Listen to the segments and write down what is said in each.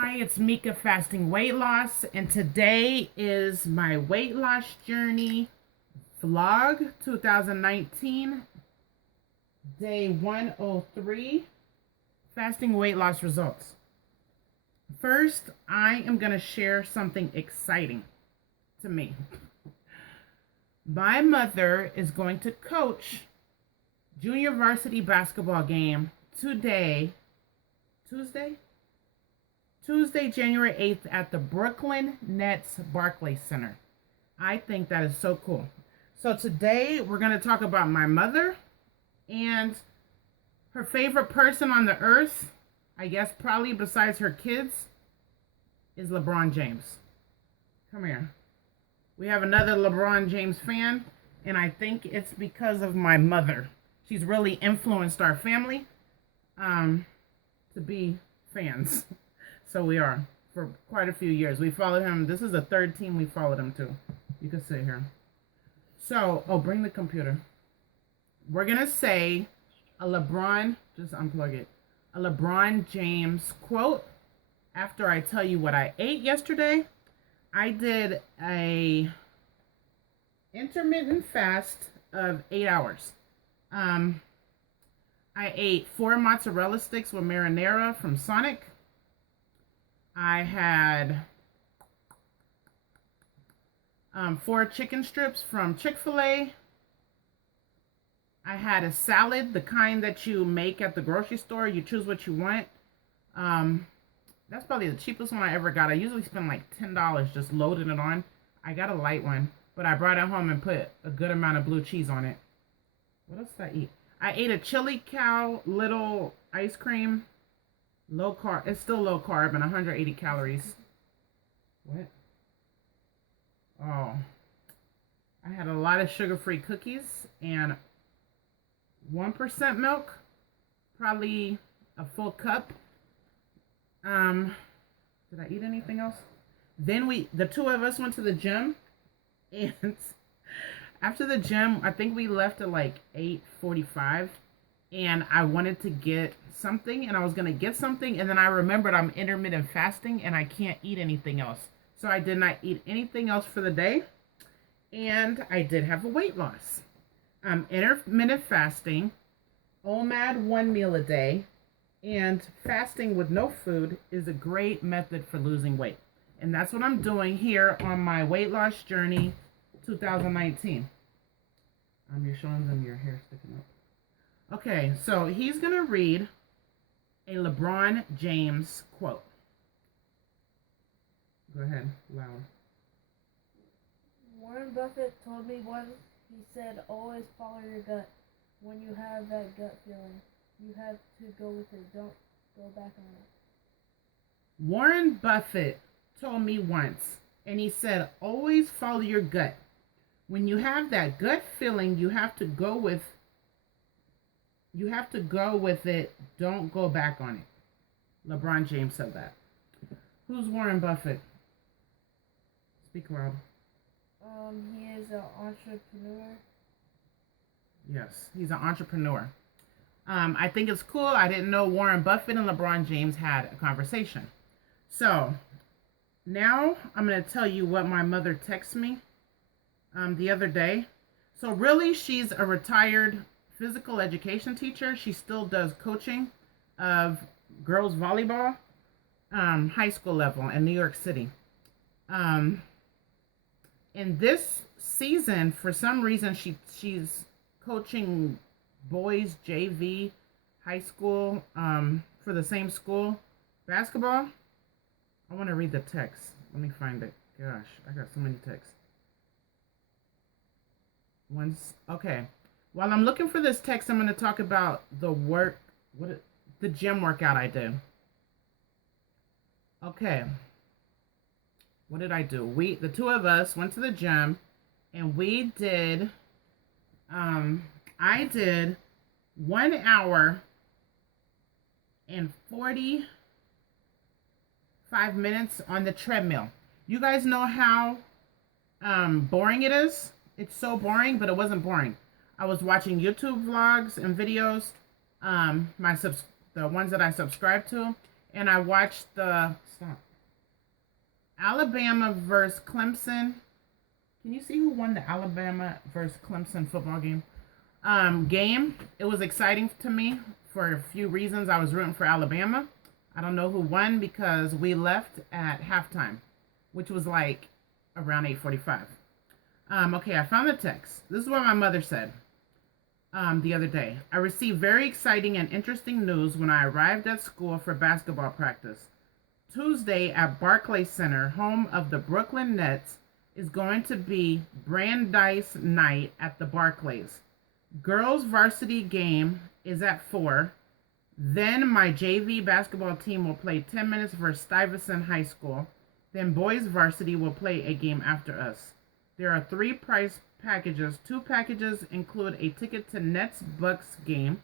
Hi, it's Mika Fasting Weight Loss, and today is my weight loss journey vlog 2019, day 103, fasting weight loss results. First, I am going to share something exciting to me. My mother is going to coach junior varsity basketball game today, Tuesday, January 8th at the Brooklyn Nets Barclays Center. I think that is so cool. So today we're going to talk about my mother and her favorite person on the earth, I guess probably besides her kids, is LeBron James. Come here. We have another LeBron James fan, and I think it's because of my mother. She's really influenced our family to be fans. So we are for quite a few years. We followed him. This is the third team we followed him to. You can sit here. So, bring the computer. We're going to say just unplug it, a LeBron James quote after I tell you what I ate yesterday. I did a intermittent fast of 8 hours. I ate 4 mozzarella sticks with marinara from Sonic. I had 4 chicken strips from Chick-fil-A. I had a salad, the kind that you make at the grocery store. You choose what you want. That's probably the cheapest one I ever got. I usually spend like $10 just loading it on. I got a light one, but I brought it home and put a good amount of blue cheese on it. What else did I eat? I ate a chili cow little ice cream. Low carb. It's still low carb and 180 calories. What? Oh. I had a lot of sugar-free cookies and 1% milk. Probably a full cup. Did I eat anything else? Then the two of us went to the gym, and after the gym, I think we left at like 8:45, and I wanted to get something, and I was going to get something, and then I remembered I'm intermittent fasting, and I can't eat anything else. So I did not eat anything else for the day, and I did have a weight loss. Intermittent fasting, OMAD 1 meal a day, and fasting with no food is a great method for losing weight. And that's what I'm doing here on my weight loss journey 2019. You're showing them your hair sticking up. Okay, so he's going to read a LeBron James quote. Go ahead, loud. Warren Buffett told me once, he said, always follow your gut. When you have that gut feeling, you have to go with it. Don't go back on it. Warren Buffett told me once, and he said, always follow your gut. When you have that gut feeling, you have to go with it. Don't go back on it. LeBron James said that. Who's Warren Buffett? Speak loud. He is an entrepreneur. Yes, he's an entrepreneur. I think it's cool. I didn't know Warren Buffett and LeBron James had a conversation. So now I'm going to tell you what my mother texted me the other day. So really, she's a retired physical education teacher. She still does coaching of girls volleyball, high school level in New York City. In this season, for some reason, she's coaching boys JV high school for the same school basketball. I want to read the text. Let me find it. Gosh, I got so many texts. Okay. While I'm looking for this text, I'm going to talk about the gym workout I do. Okay. What did I do? The two of us went to the gym, and we did, I did 1 hour and 45 minutes on the treadmill. You guys know how boring it is? It's so boring, but it wasn't boring. I was watching YouTube vlogs and videos, the ones that I subscribe to, and I watched the Alabama versus Clemson. Can you see who won the Alabama versus Clemson football game? It was exciting to me for a few reasons. I was rooting for Alabama. I don't know who won because we left at halftime, which was like around 8:45. Okay, I found the text. This is what my mother said the other day. I received very exciting and interesting news when I arrived at school for basketball practice. Tuesday at Barclays Center, home of the Brooklyn Nets, is going to be Brandeis night at the Barclays. Girls varsity game is at 4. Then my JV basketball team will play 10 minutes versus Stuyvesant High School. Then boys varsity will play a game after us. There are 3 price packages. 2 packages include a ticket to Nets Bucks game,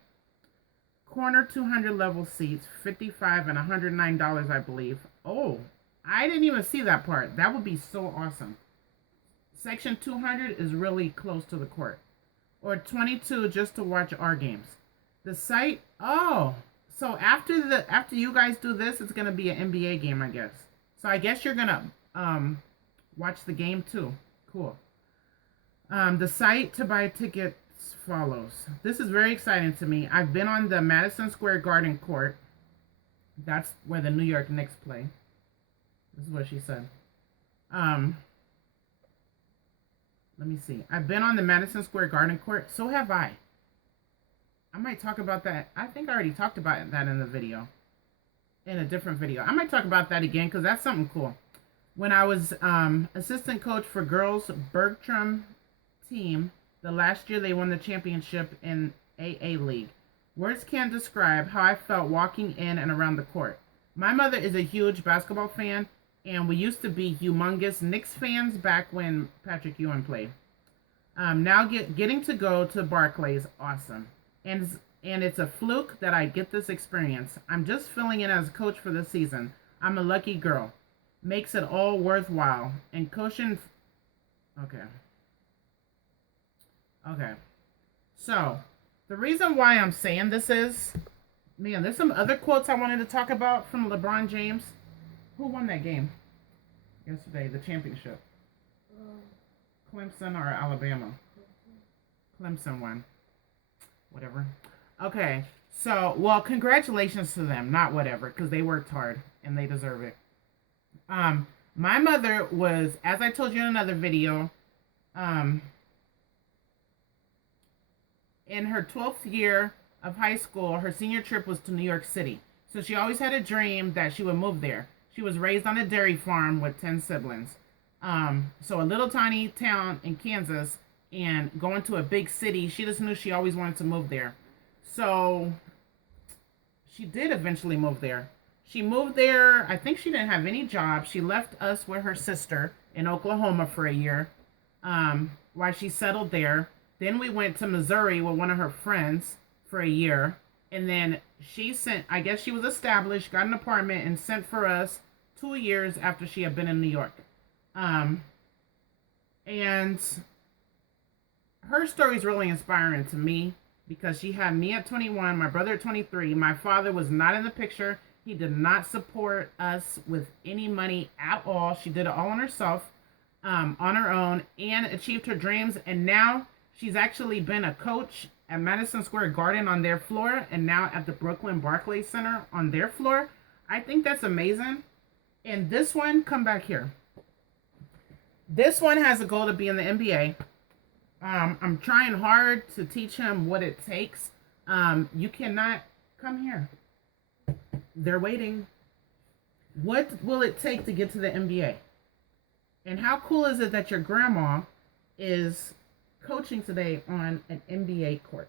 corner 200 level seats, $55 and $109, I believe. Oh, I didn't even see that part. That would be so awesome. Section 200 is really close to the court. Or 22 just to watch our games. The site, so after you guys do this, it's going to be an NBA game, I guess. So I guess you're going to watch the game too. Cool. The site to buy tickets follows. This is very exciting to me. I've been on the Madison Square Garden court. That's where the New York Knicks play. This is what she said. Let me see. I've been on the Madison Square Garden court. So have I. I might talk about that. I think I already talked about that in the video. In a different video. I might talk about that again because that's something cool. When I was assistant coach for girls Bertram team, the last year they won the championship in AA League. Words can't describe how I felt walking in and around the court. My mother is a huge basketball fan, and we used to be humongous Knicks fans back when Patrick Ewing played. Now getting to go to Barclays, awesome. And it's a fluke that I get this experience. I'm just filling in as coach for this season. I'm a lucky girl. Makes it all worthwhile. And coaching... Okay. So, the reason why I'm saying this is... Man, there's some other quotes I wanted to talk about from LeBron James. Who won that game yesterday, the championship? Clemson or Alabama? Clemson won. Whatever. Okay, so, well, congratulations to them. Not whatever, because they worked hard, and they deserve it. My mother was, as I told you in another video, in her 12th year of high school, her senior trip was to New York City. So she always had a dream that she would move there. She was raised on a dairy farm with 10 siblings. So a little tiny town in Kansas, and going to a big city, she just knew she always wanted to move there. So she did eventually move there. She moved there, I think she didn't have any job. She left us with her sister in Oklahoma for a year while she settled there. Then we went to Missouri with one of her friends for a year. And then I guess she was established, got an apartment, and sent for us 2 years after she had been in New York. And her story is really inspiring to me because she had me at 21, my brother at 23. My father was not in the picture. He did not support us with any money at all. She did it all on herself, on her own, and achieved her dreams. And now she's actually been a coach at Madison Square Garden on their floor, and now at the Brooklyn Barclays Center on their floor. I think that's amazing. And this one, come back here. This one has a goal to be in the NBA. I'm trying hard to teach him what it takes. You cannot come here. They're waiting. What will it take to get to the NBA? And how cool is it that your grandma is coaching today on an NBA court?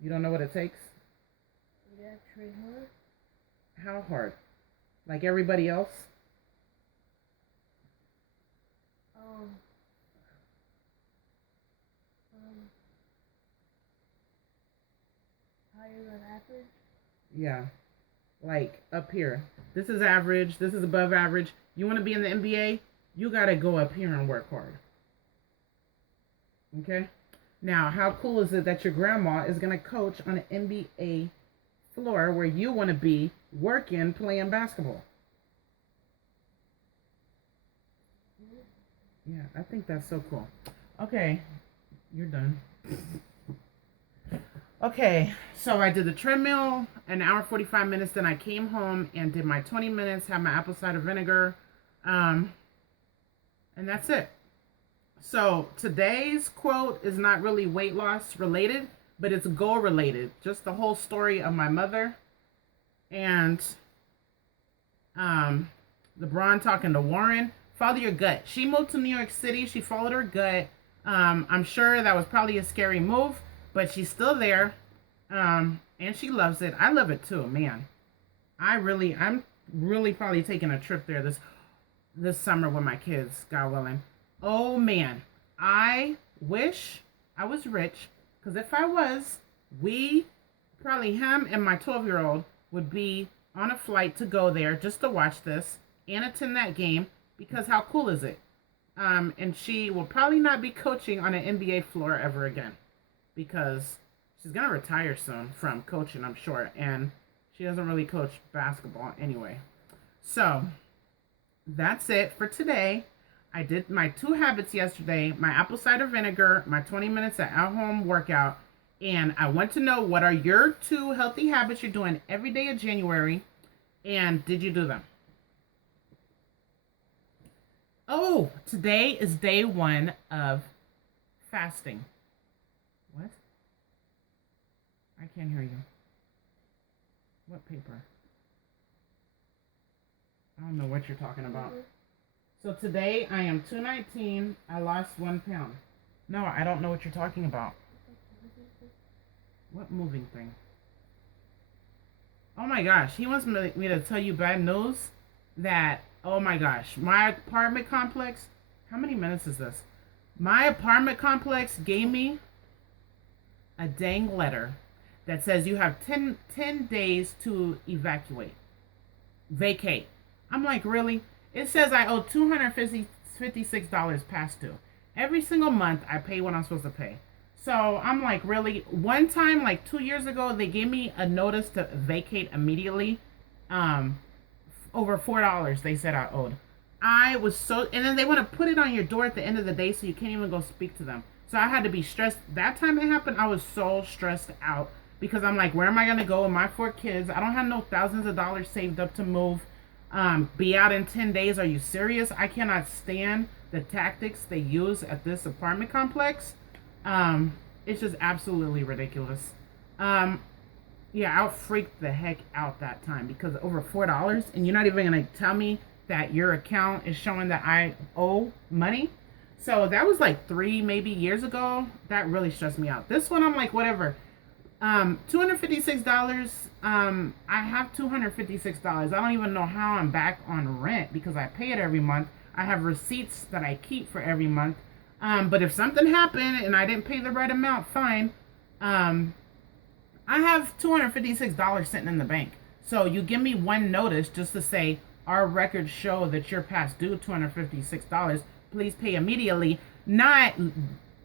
You don't know what it takes? Yeah, train hard. How hard? Like everybody else? Higher than average? Yeah. Like up here. This is average. This is above average. You want to be in the NBA? You got to go up here and work hard. Okay? Now, how cool is it that your grandma is going to coach on an NBA floor where you want to be working, playing basketball. Yeah, I think that's so cool. Okay, you're done. Okay, so I did the treadmill, an hour 45 minutes. Then I came home and did my 20 minutes, had my apple cider vinegar, and that's it. So today's quote is not really weight loss related, but it's goal related. Just the whole story of my mother and LeBron talking to Warren. Follow your gut. She moved to New York City. She followed her gut. I'm sure that was probably a scary move, but she's still there. And she loves it. I love it too, man. I'm really probably taking a trip there this summer with my kids, God willing. Oh man, I wish I was rich, because if I was, probably him and my 12-year-old would be on a flight to go there just to watch this and attend that game, because how cool is it? And she will probably not be coaching on an NBA floor ever again, because she's going to retire soon from coaching, I'm sure, and she doesn't really coach basketball anyway. So that's it for today. I did my 2 habits yesterday, my apple cider vinegar, my 20 minutes at home workout, and I want to know, what are your 2 healthy habits you're doing every day of January, and did you do them? Oh, today is day 1 of fasting. What? I can't hear you. What paper? I don't know what you're talking about. So today I am 219. I lost 1 pound. No, I don't know what you're talking about. What moving thing? Oh my gosh, he wants me to tell you bad news that, oh my gosh, my apartment complex, how many minutes is this? My apartment complex gave me a dang letter that says you have 10 days to vacate. I'm like, really? It says I owe $256 past due. Every single month I pay what I'm supposed to pay. So I'm like, really? One time, like 2 years ago, they gave me a notice to vacate immediately. Over $4 they said I owed. I was so, and then they want to put it on your door at the end of the day so you can't even go speak to them. So I had to be stressed. That time it happened, I was so stressed out, because I'm like, where am I going to go with my 4 kids? I don't have no thousands of dollars saved up to move. Be out in 10 days. Are you serious? I cannot stand the tactics they use at this apartment complex. It's just absolutely ridiculous. Yeah, I freaked the heck out that time, because over $4, and you're not even going to tell me that your account is showing that I owe money. So that was like 3 maybe years ago. That really stressed me out. This one, I'm like, whatever. $256. I have $256. I don't even know how I'm back on rent, because I pay it every month. I have receipts that I keep for every month. But if something happened and I didn't pay the right amount, fine. I have $256 sitting in the bank. So you give me one notice just to say, our records show that you're past due $256. Please pay immediately. Not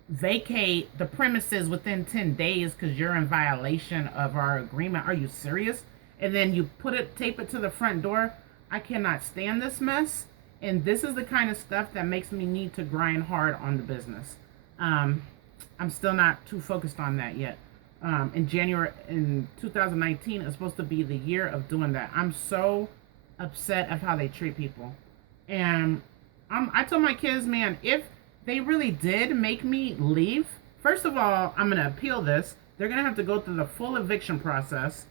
vacate the premises within 10 days because you're in violation of our agreement. Are you serious? And then you tape it to the front door. I cannot stand this mess. And this is the kind of stuff that makes me need to grind hard on the business. I'm still not too focused on that yet. In 2019 is supposed to be the year of doing that. I'm so upset of how they treat people. And I told my kids, man, if they really did make me leave, first of all, I'm going to appeal this. They're going to have to go through the full eviction process.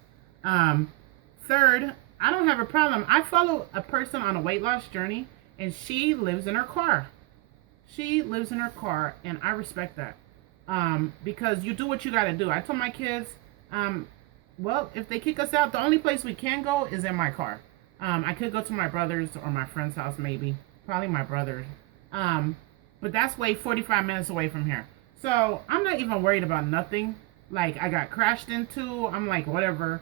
Third, I don't have a problem. I follow a person on a weight loss journey, and she lives in her car. She lives in her car, and I respect that. Because you do what you got to do. I told my kids, well, if they kick us out, the only place we can go is in my car. I could go to my brother's or my friend's house, maybe. Probably my brother's. But that's 45 minutes away from here. So I'm not even worried about nothing. Like, I got crashed into. I'm like, whatever.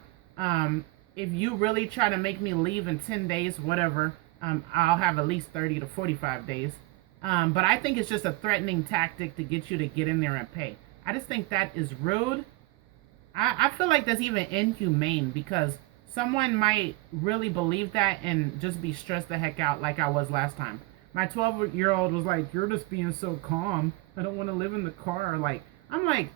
If you really try to make me leave in 10 days, whatever, I'll have at least 30 to 45 days. But I think it's just a threatening tactic to get you to get in there and pay. I just think that is rude. I feel like that's even inhumane because someone might really believe that and just be stressed the heck out like I was last time. My 12-year-old was like, "You're just being so calm. I don't want to live in the car." Like, I'm like,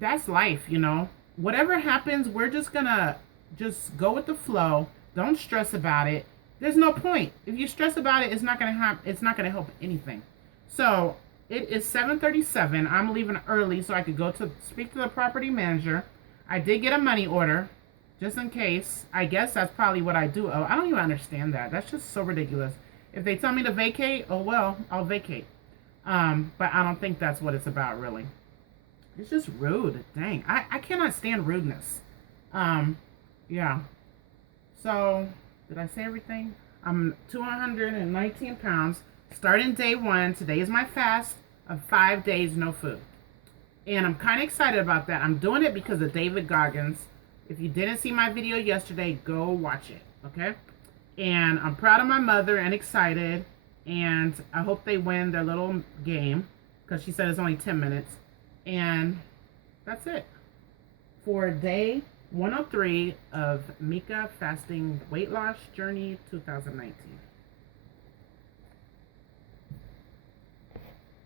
that's life, you know? Whatever happens, we're just gonna just go with the flow. Don't stress about it. There's no point. If you stress about it, it's not gonna help anything. So it is 7:37. I'm leaving early so I could go to speak to the property manager. I did get a money order, just in case. I guess that's probably what I do. Oh, I don't even understand that. That's just so ridiculous. If they tell me to vacate, oh well, I'll vacate. But I don't think that's what it's about, really. It's just rude. Dang, I cannot stand rudeness. Um, yeah. So, did I say everything? I'm 219 pounds. Starting day one. Today is my fast of 5 days, no food. And I'm kind of excited about that. I'm doing it because of David Goggins. If you didn't see my video yesterday, go watch it, okay? And I'm proud of my mother and excited. And I hope they win their little game because she said it's only 10 minutes. And that's it for day 103 of Mika Fasting Weight Loss Journey 2019.